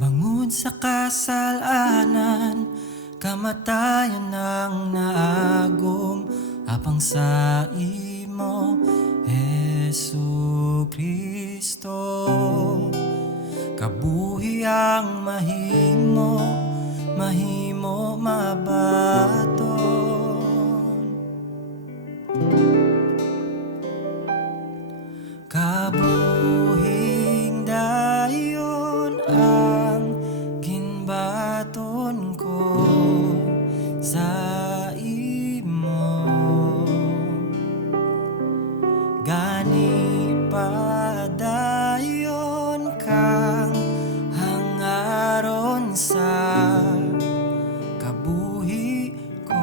Bangod sa kasalanan, kamatayan ang naagom apang sa imo, Jesucristo. Kabuhi ang mahimo mabaton. Kabuhing dayon ang ginbaton ko sa imo, gani padayon kang hangaron sa kabuhi ko.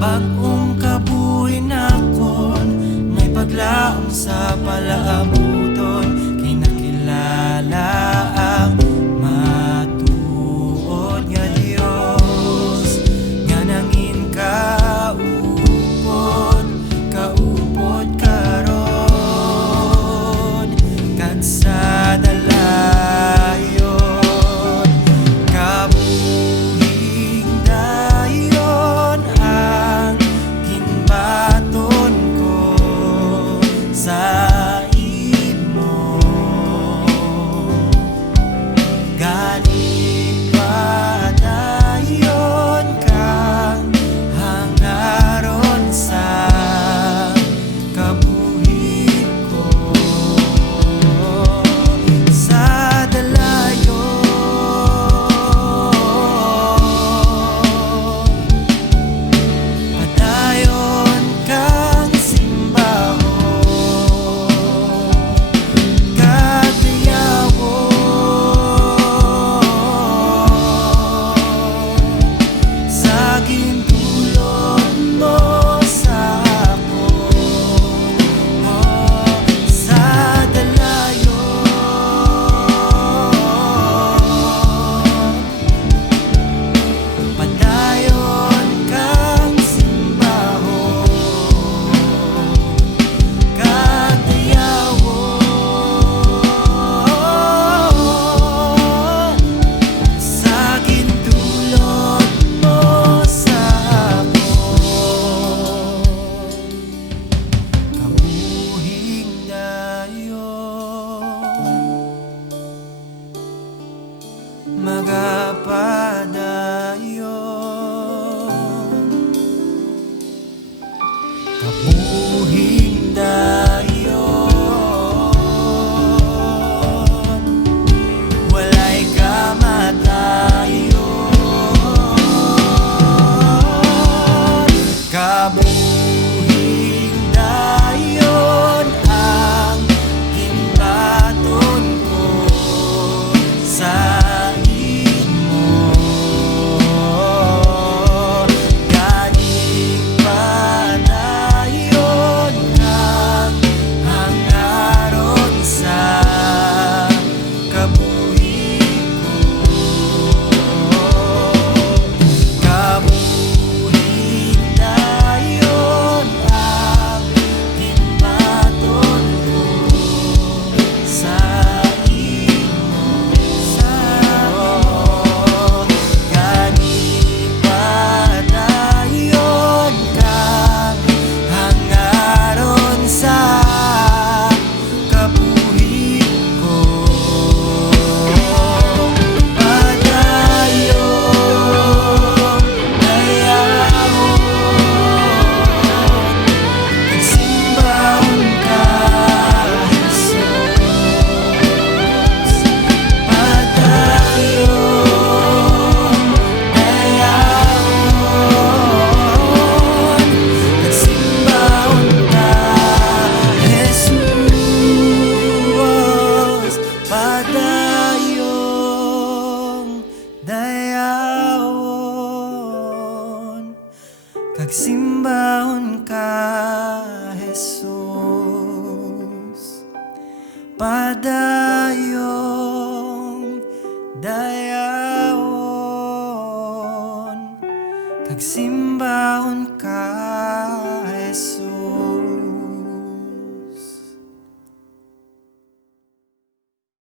Bagong kabuhi nakon, may paglaom sa palaabuton, kay nakilala ang matuod nga Dios, nga nangin kaupod karon, kag sa dalayon kabuhing dayon ang ginbaton ko sa imo, gani padayon kang hangaron sa kabuhi ko. kag simbahon ka, Jesus. Padayong dayawon kag simbahon ka,